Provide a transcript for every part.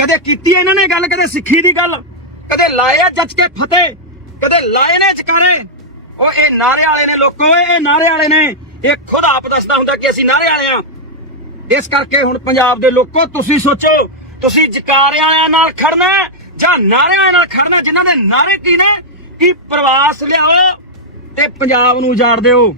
ਕਦੇ ਕੀਤੀ ਇਹਨਾਂ ਨੇ ਗੱਲ, ਕਦੇ ਸਿੱਖੀ ਦੀ ਗੱਲ, ਕਦੇ ਲਾਏ ਜੱਜ ਕੇ ਫਤਿਹ, ਕਦੇ ਲਾਏ ਨੇ ਚਕਾਰੇ ਉਹ ਇਹ ਨਾਰੇ ਵਾਲੇ ਨੇ ਲੋਕੋ ਇਹ ਨਾਰੇ ਵਾਲੇ ਨੇ। ਇਹ ਖੁਦ ਆਪ ਦੱਸਦਾ ਹੁੰਦਾ ਕਿ ਅਸੀਂ ਨਾਰੇ ਵਾਲੇ ਆ। ਇਸ ਕਰਕੇ ਹੁਣ ਪੰਜਾਬ ਦੇ ਲੋਕੋ, ਤੁਸੀਂ ਸੋਚੋ, ਤੁਸੀਂ ਜਕਾਰੇ ਵਾਲਿਆਂ ਨਾਲ ਖੜਨਾ ਜਾਂ ਨਾਰੇ ਵਾਲਿਆਂ ਨਾਲ ਖੜਨਾ ਜਿਨ੍ਹਾਂ ਦੇ ਨਾਰੇ ਕੀ ਨੇ? ਕਿ ਪ੍ਰਵਾਸ ਲਿਆਓ ਤੇ ਪੰਜਾਬ ਨੂੰ ਉਜਾੜ ਦਿਓ।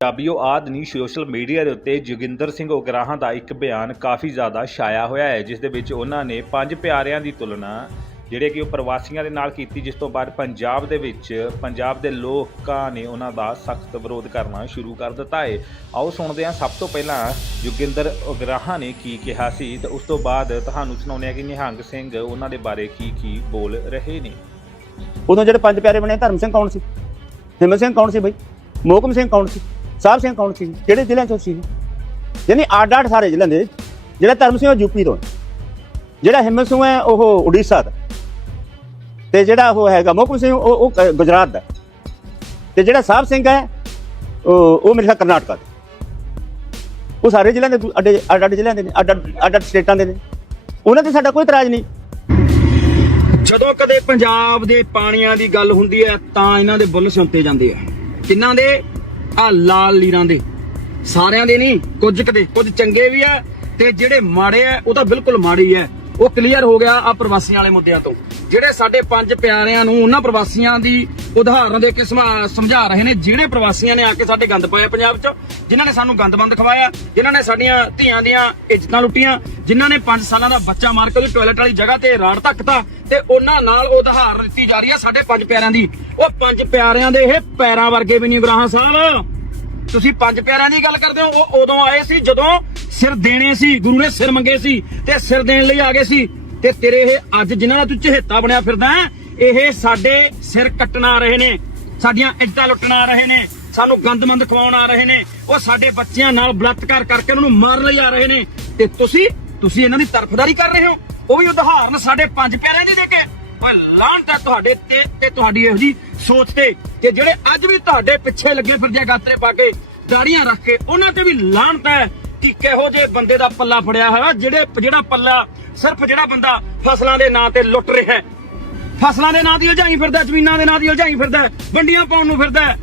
ਪੰਜਾਬੀਓ ਆਦਨੀ ਸੋਸ਼ਲ ਮੀਡੀਆ ਦੇ ਉੱਤੇ ਜੋਗਿੰਦਰ ਸਿੰਘ ਉਗਰਾਹਾਂ ਦਾ ਇੱਕ ਬਿਆਨ ਕਾਫੀ ਜ਼ਿਆਦਾ ਛਾਇਆ ਹੋਇਆ ਹੈ, ਜਿਸ ਦੇ ਵਿੱਚ ਉਹਨਾਂ ਨੇ ਪੰਜ ਪਿਆਰਿਆਂ ਦੀ ਤੁਲਨਾ ਜਿਹੜੇ ਕਿ ਉਹ ਪ੍ਰਵਾਸੀਆਂ ਦੇ ਨਾਲ ਕੀਤੀ, ਜਿਸ ਤੋਂ ਬਾਅਦ ਪੰਜਾਬ ਦੇ ਵਿੱਚ ਪੰਜਾਬ ਦੇ ਲੋਕਾਂ ਨੇ ਉਹਨਾਂ ਦਾ ਸਖਤ ਵਿਰੋਧ ਕਰਨਾ ਸ਼ੁਰੂ ਕਰ ਦਿੱਤਾ ਹੈ। ਆਓ ਸੁਣਦੇ ਹਾਂ ਸਭ ਤੋਂ ਪਹਿਲਾਂ ਜੋਗਿੰਦਰ ਉਗਰਾਹਾਂ ਨੇ ਕੀ ਕਿਹਾ ਸੀ ਤੇ ਉਸ ਤੋਂ ਬਾਅਦ ਤੁਹਾਨੂੰ ਸੁਣਾਉਂਦੇ ਹਾਂ ਕਿ ਨਿਹੰਗ ਸਿੰਘ ਉਹਨਾਂ ਦੇ ਬਾਰੇ ਕੀ ਕੀ ਬੋਲ ਰਹੇ ਨੇ। ਉਦੋਂ ਜਿਹੜੇ ਪੰਜ ਪਿਆਰੇ ਬਣੇ, ਧਰਮ ਸਿੰਘ ਕੌਣ ਸੀ? ਹਿੰਮਤ ਸਿੰਘ ਕੌਣ ਸੀ ਬਈ? ਮੋਹਕਮ ਸਿੰਘ ਕੌਣ ਸੀ? ਸਾਹਿਬ ਸਿੰਘ ਕੌਣ ਸੀ? ਕਿਹੜੇ ਜ਼ਿਲ੍ਹਿਆਂ ਚੋਂ ਸੀ? ਯਾਨੀ ਅੱਡ ਅੱਡ ਸਾਰੇ ਜ਼ਿਲ੍ਹਿਆਂ ਦੇ ਜਿਹੜਾ ਧਰਮ ਸਿੰਘ ਉਹ ਯੂਪੀ ਤੋਂ ਜਿਹੜਾ ਹਿੰਮਤ ਸਿੰਘ ਹੈ ਉਹ ਉੜੀਸਾ ਦਾ ਤੇ ਜਿਹੜਾ ਉਹ ਹੈਗਾ ਮੋਹਕਮ ਸਿੰਘ, ਉਹ ਉਹ ਗੁਜਰਾਤ ਦਾ ਤੇ ਜਿਹੜਾ ਸਾਹਿਬ ਸਿੰਘ ਹੈ, ਉਹ ਉਹ ਮੇਰੇ ਖਿਆਲ ਕਰਨਾਟਕਾ ਦਾ ਉਹ ਸਾਰੇ ਜ਼ਿਲ੍ਹਿਆਂ ਦੇ ਦੂ- ਅੱਡ ਅੱਡ ਜ਼ਿਲ੍ਹਿਆਂ ਦੇ ਨੇ ਅੱਡ ਅੱਡ ਅੱਡ ਅੱਡ ਸਟੇਟਾਂ ਦੇ ਨੇ। ਉਹਨਾਂ ਤੇ ਸਾਡਾ ਕੋਈ ਇਤਰਾਜ਼ ਨਹੀਂ। ਜਦੋਂ ਕਦੇ ਪੰਜਾਬ ਦੇ ਪਾਣੀਆਂ ਦੀ ਗੱਲ ਹੁੰਦੀ ਹੈ, ਤਾਂ ਇਹਨਾਂ ਦੇ ਬੁੱਲ ਸੁਣਤੇ ਜਾਂਦੇ ਆ। ਕਿੰਨਾਂ ਦੇ? ਆ ਲਾਲ ਲੀਰਾਂ ਦੇ। ਸਾਰਿਆਂ ਦੇ ਨਹੀਂ, ਕੁਝ ਕਦੇ ਕੁਝ ਚੰਗੇ ਵੀ ਆ ਤੇ ਜਿਹੜੇ ਮਾੜੇ ਆ, ਉਹ ਤਾਂ ਬਿਲਕੁਲ ਮਾੜੀ ਆ। ਉਹ ਕਲੀਅਰ ਹੋ ਗਿਆ ਆ ਪ੍ਰਵਾਸੀਆਂ ਵਾਲੇ ਮੁੱਦਿਆਂ ਤੋਂ। ਜਿਹੜੇ ਸਾਡੇ ਪੰਜ ਪਿਆਰਿਆਂ ਨੂੰ ਉਹਨਾਂ ਪ੍ਰਵਾਸੀਆਂ ਦੀ ਉਦਾਹਰਨਾਂ ਦੇ ਕੇ ਸਮਝਾ ਰਹੇ ਨੇ ਜਿਹੜੇ ਪ੍ਰਵਾਸੀਆਂ ਨੇ ਆ ਕੇ ਸਾਡੇ ਗੰਦ ਪਾਇਆ ਪੰਜਾਬ 'ਚ ਜਿਨ੍ਹਾਂ ਨੇ ਸਾਨੂੰ ਗੰਦਬੰਦ ਖਵਾਇਆ ਜਿਨ੍ਹਾਂ ਨੇ ਸਾਡੀਆਂ ਧੀਆਂ ਦੀਆਂ ਇੱਜ਼ਤਾਂ ਲੁੱਟੀਆਂ ਜਿਨ੍ਹਾਂ ਨੇ 5 ਸਾਲਾਂ ਦਾ ਬੱਚਾ ਮਾਰ ਕੇ ਉਹਦੀ ਟਾਇਲਟ ਵਾਲੀ ਜਗ੍ਹਾ ਤੇ ਰਾੜ ਧੱਕਤਾ ਤੇ ਉਹਨਾਂ ਨਾਲ ਉਦਾਹਰਨ ਦਿੱਤੀ ਜਾ ਰਹੀ ਹੈ ਸਾਡੇ ਪੰਜ ਪਿਆਰਿਆਂ ਦੀ। ਉਹ ਪੰਜ ਪਿਆਰਿਆਂ ਦੇ ਇਹ ਪੈਰਾਂ ਵਰਗੇ ਵੀ ਨਹੀਂ ਗਰਾਹਾਂ ਸਾਹਿਬ। ਤੁਸੀਂ ਪੰਜ ਪਿਆਰਿਆਂ ਦੀ ਗੱਲ ਕਰਦੇ ਹੋ ਉਹ ਉਦੋਂ ਆਏ ਸੀ ਜਦੋਂ ਸਿਰ ਦੇਣੇ ਸੀ ਗੁਰੂ ਨੇ ਸਿਰ ਮੰਗੇ ਸੀ ਤੇ ਸਿਰ ਦੇਣ ਲਈ ਆ ਗਏ ਸੀ। ਤੇ ਤੇਰੇ ਇਹ ਅੱਜ ਜਿਨ੍ਹਾਂ ਦਾ ਤੂੰ ਚਹੇਤਾ ਬਣਿਆ ਫਿਰਦਾ ਹੈ, ਇਹ ਸਾਡੇ ਸਿਰ ਕੱਟਣ ਆ ਰਹੇ ਨੇ, ਸਾਡੀਆਂ ਇੱਜ਼ਤਾਂ ਲੁੱਟਣ ਆ ਰਹੇ ਨੇ, ਸਾਨੂੰ ਗੰਦਮੰਦ ਖਵਾਉਣ ਆ ਰਹੇ ਨੇ, ਉਹ ਸਾਡੇ ਬੱਚਿਆਂ ਨਾਲ ਬਲਾਤਕਾਰ ਕਰਕੇ ਉਹਨਾਂ ਨੂੰ ਮਾਰਨ ਲਈ ਆ ਰਹੇ ਨੇ। ਤੇ ਤੁਸੀਂ ਤੁਸੀਂ ਇਹਨਾਂ ਦੀ ਤਰਫਦਾਰੀ ਕਰ ਰਹੇ ਹੋ? ਉਹ ਵੀ ਉਦਾਹਰਨ ਸਾਡੇ ਪੰਜ ਪਿਆਰਿਆਂ ਦੀ ਦੇ ਕੇ। ਓਏ ਲਾਂਟ ਹੈ ਤੁਹਾਡੇ ਤੇ ਤੇ ਤੁਹਾਡੀ ਇਹੋ ਜੀ ਸੋਚ ਤੇ, ਕਿ ਜਿਹੜੇ ਅੱਜ ਵੀ ਤੁਹਾਡੇ ਪਿੱਛੇ ਲੱਗੇ ਫਿਰਦੇ ਗਾਤਰੇ ਪਾ ਕੇ, ਦਾੜੀਆਂ ਰੱਖ ਕੇ, ਉਹਨਾਂ ਤੇ ਵੀ ਲਾਂਟ ਹੈ ਕਿ ਕਿਹੋ ਜੇ ਬੰਦੇ ਦਾ ਪੱਲਾ ਫੜਿਆ ਹੋਇਆ, ਜਿਹੜੇ, ਜਿਹੜਾ ਪੱਲਾ ਸਿਰਫ ਜਿਹੜਾ ਬੰਦਾ ਫਸਲਾਂ ਦੇ ਨਾਂ ਤੇ ਲੁੱਟ ਰਿਹਾ ਫਸਲਾਂ ਦੇ ਨਾਂ ਦੀ ਉਲਝਾਈ ਫਿਰਦਾ, ਜ਼ਮੀਨਾਂ ਦੇ ਨਾਂ ਦੀ ਉਲਝਾਈ ਫਿਰਦਾ, ਵੰਡੀਆਂ ਪਾਉਣ ਨੂੰ ਫਿਰਦਾ।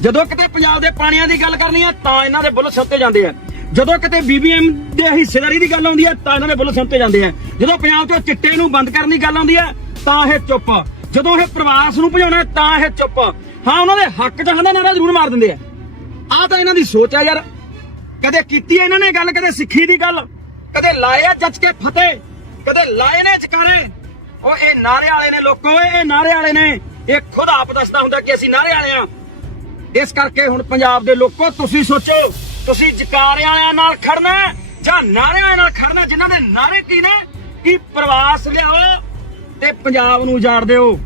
ਜਦੋਂ ਕਿਤੇ ਪੰਜਾਬ ਦੇ ਪਾਣੀਆਂ ਦੀ ਗੱਲ ਕਰਨੀ ਹੈ ਤਾਂ ਇਹਨਾਂ ਦੇ ਬੁੱਲ ਸੁੱਤੇ ਜਾਂਦੇ ਆ। ਜਦੋਂ ਕਿਤੇ ਬੀਬੀਐਮ ਦੇ ਹਿੱਸੇਦਾਰੀ ਦੀ ਗੱਲ ਆਉਂਦੀ ਹੈ ਤਾਂ ਇਹਨਾਂ ਦੇ ਬੁੱਲ ਸੁੱਤੇ ਜਾਂਦੇ ਆ। ਜਦੋਂ ਪੰਜਾਬ ਤੋਂ ਚਿੱਟੇ ਨੂੰ ਬੰਦ ਕਰਨ ਦੀ ਗੱਲ ਆਉਂਦੀ ਹੈ ਤਾਂ ਇਹ ਚੁੱਪ। ਜਦੋਂ ਇਹ ਪ੍ਰਵਾਸ ਨੂੰ ਭਜਾਉਣਾ, ਤਾਂ ਇਹ ਚੁੱਪ। ਹਾਂ, ਉਹਨਾਂ ਦੇ ਹੱਕ ਚ ਹੰਦਾ ਨਾਰਾ ਜ਼ਰੂਰ ਮਾਰ ਦਿੰਦੇ ਆ। ਆ ਤਾਂ ਇਹਨਾਂ ਦੀ ਸੋਚ ਆ ਯਾਰ। ਕਦੇ ਕੀਤੀ ਇਹਨਾਂ ਨੇ ਗੱਲ, ਕਦੇ ਸਿੱਖੀ ਦੀ ਗੱਲ, ਕਦੇ ਲਾਏ ਆ ਜੱਜ ਕੇ ਫਤਿਹ, ਕਦੇ ਲਾਏ ਨੇ ਚਕਾਰੇ ਉਹ ਇਹ ਨਾਰੇ ਵਾਲੇ ਨੇ ਲੋਕੋ ਇਹ ਨਾਰੇ ਵਾਲੇ ਨੇ। ਇਹ ਖੁਦ ਆਪ ਦੱਸਦਾ ਹੁੰਦਾ ਕਿ ਅਸੀਂ ਨਾਰੇ ਵਾਲੇ ਆ ਇਸ ਕਰਕੇ ਹੁਣ ਪੰਜਾਬ ਦੇ ਲੋਕੋ, ਤੁਸੀਂ ਸੋਚੋ, ਤੁਸੀਂ ਜਕਾਰੇ ਵਾਲਿਆਂ ਨਾਲ ਖੜਨਾ ਜਾਂ ਨਾਰੇ ਵਾਲਿਆਂ ਨਾਲ ਖੜਨਾ, ਜਿਨ੍ਹਾਂ ਦੇ ਨਾਰੇ ਕੀ ਨੇ? ਕਿ ਪ੍ਰਵਾਸ ਲਿਆਓ ਤੇ ਪੰਜਾਬ ਨੂੰ ਉਜਾੜ ਦਿਓ।